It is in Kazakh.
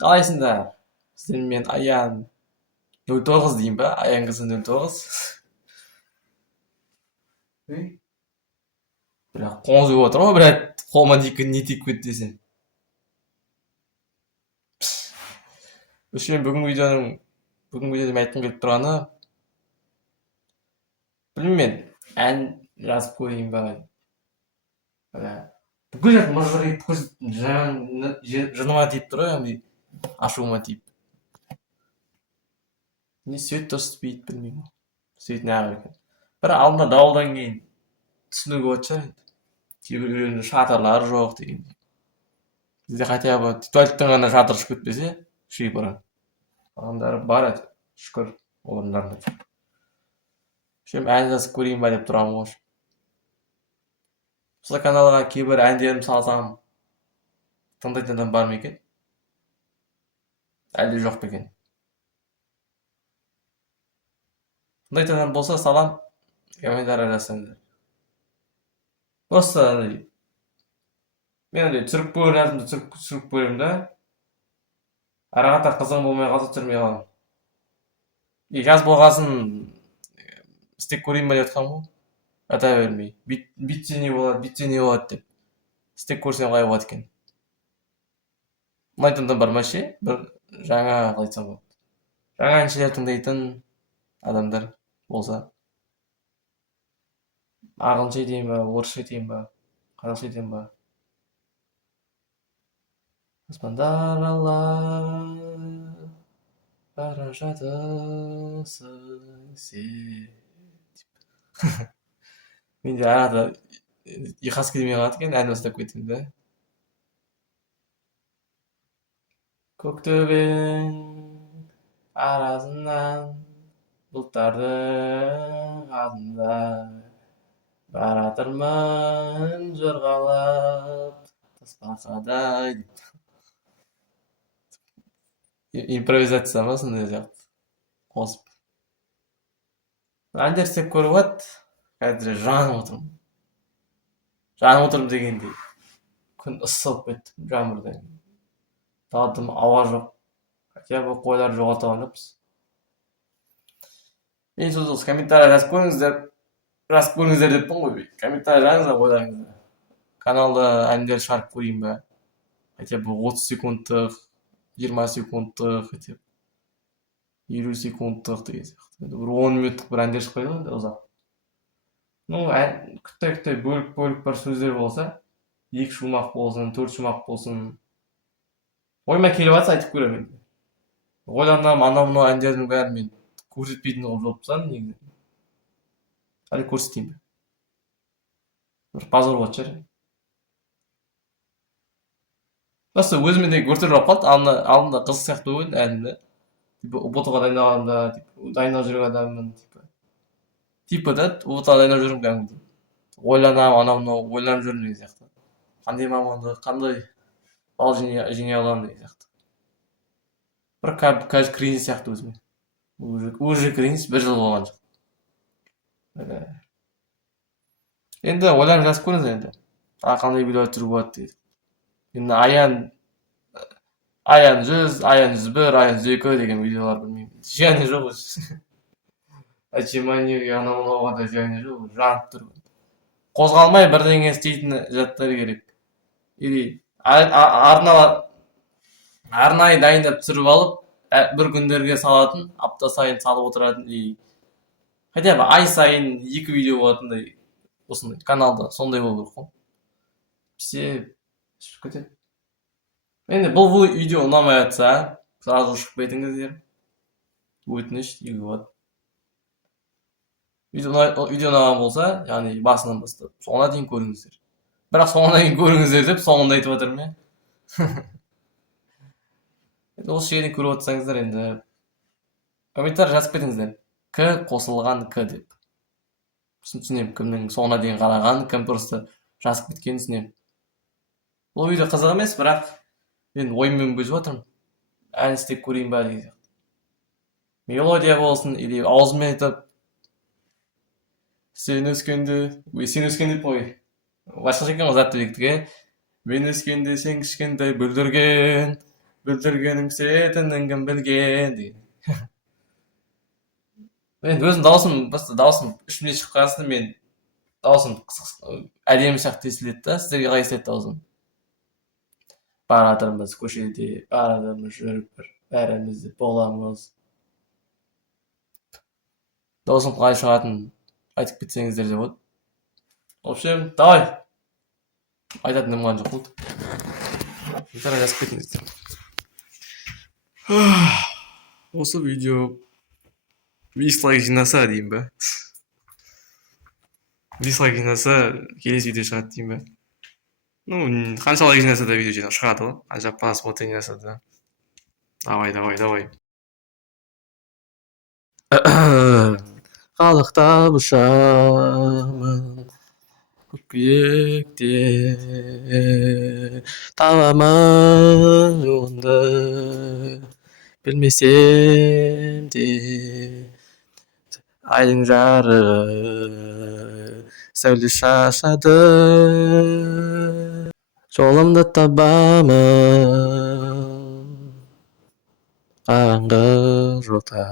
Қалайсыңдар? Сіздермен Аян 09 дейін ба? Аян қызы 09. Бірақ қонжып отыр ма, брат? Қолыма не тиіп кетті десем. Үшем бүгінгі видеода айтқым келіп тұрғаны, білмеймін, ән жазып көрейін ба. Бүкіл жер мыжырайып, жыныма тиіп тұр ғой, ашуыма тиіп. Не свет дұрыс түспейді, білмеймін. Свет неғып екен. Бір алдында дауылдан кейін түсінуге болады шығар енді. Кейбіреулерінде шатырлары жоқ деген. Бізде хотя бы туалеттен ғана шатыр ұшып кетпесе, күшейіп барады. Адамдар бар еді, шүкір, орындарында. Үшем ән жазып көрейін ба деп тұрамын ғой. Осы каналға кейбір әндерім салсам, тыңдайтын адам бар ма екен? Әлде жоқ па екен? Тыңдайтын адам болса салам, комментарий жазсаңдар. Просто мен андай түсіріп көремін да, ара қатар қызығым болмай қалса түсірмей қаламын. Жаз болғасын істеп көрейін ба деп жатқанмын ғой. Жата бермей. Бүйтсе не болады деп. Істеп көрсем қалай болады екен. Ұнайтын адам бар ма ше? Бір жаңа қалай айтсам болады. Жаңа әншілер тыңдайтын адамдар болса. Ағылшынша етейін ба, орысша етейін ба, қазақша етейін ба. Аспандар алар бара жатырсың сен. Менде арада ұйқас келмей қалады екен, ән бастап кеттім да. Көктөбенің арасынан бұлттардың артында баратырмын жорғалап тасбақадай деп. Импровизация ма сондай сияқты қосып. Әндер істеп көріп ат, қазір жанып отырмын дегенде күн ысып кетті жаңбырдан. Талдым ауа жоқ, хотя бы қойлар жоғалта ойнаппыз. Мен осы комментарий жазып көріңіздер деппін ғой. Комментарий жазыңыздар ойларыңызды. Каналда әндер шығарып көрейін ба? Хотя бы 30 секундтық, 20 секундтық, хотя бы 50 секундтық деген сияқты. Бір 10 минуттық бір әндер шығып қойған да ұзақ. Күттай бөлік бар сөздер болса, 2 шумақ болсын, 4 шумақ болсын. Ойыма келіп жатса айтып көремін. Ойланам, анау әндердің бәрін мен көрсетпейтін қылып жауып тастадым негізі. Әлі көрсетейін бе? Бір позор болады шығар. Просто өзіме де көрсетіп алып қалды, алдында қызық сияқты болған әнді. ұбт-ға дайындалып жүрген адаммын. Типа да, ұбт-ға дайындалып жүрмін кәдімгідей. Ойланамын, ойланып жүрмін деген сияқты. Қандай мамандық, қандай бал жеңе аламын деген сияқты. Бір қазір кризис сияқты өзіме. Уже кризис 1 жыл болған жоқ. Енді ойланып жазып көріңіз енді. Қандай видео түсіруге болады дейді. Енді Аян 100, Аян 101, Аян 102 деген видеолар білмеймін. Жиәне жоқ өзі. Ачиманияға анау-мынауға да жиәне жоқ, жанып тұр. Қозғалмай бірдеңе істейтін заттар керек. Или арнайы дайындап түсіріп алып, бір күндерге салатын, апта сайын салып отыратын, хотя бы ай сайын 2 видео болатындай осындай каналда сондай болу керек қой. Все шығып кетеді. Енді бұл видео ұнамай жатса, сразу шығып кетіңіздер. Өтініш деуге болады. Видео ұнаған болса, яғни басынан бастап, соңына дейін көріңіздер. Бірақ соңына дейін көріңіздер деп, соңында айтып жатырмын я. Осы жерден көріп отырсаңыздар енді комментарий жазып кетіңіздер. К қосылған К деп. Түсінемін, кімнің соңына дейін қараған, кім просто жазып кеткенін түсінемін. Бұл видео қызық емес, бірақ мен ойыммен бөліп жатырмын. Ән істеп көрейін ба деген сияқты. Мелодия болсын, или аузыммен айтып, сен өскенде деп қой. Басқаша екен ғой заттыбектікі. Мен өскенде сен кішкентай бүлдіргенің сетінің кім білген деген. Мен өзім даусым просто даусым ішімнен шығып қалсын мен даусым әдемі сияқты естіледі да. Сіздерге қалай естіледі даусым? Бара жатырмыз көшеде, бара жатырмыз жүріп бір бәріміз де боламыз. Даусым қалай шығатынын айтып кетсеңіздер де болады. В общем, давай. Айтатын болған жоқ болды. Интернет жазып кетіңіздер. Осы видео 5 лайк жинаса деймін ба? 5 лайк жинаса келесі видео шығады деймін ба? Ну, қанша лайк жинаса да видео жинап шығады ғой. Қанша просмотр жинаса да. Давай. Қалықтап ұшамын көкпиекте, табамын жолымды білмесем де. Айдың жарығы сәуле шашады, жолымды табамын қараңғы жолда.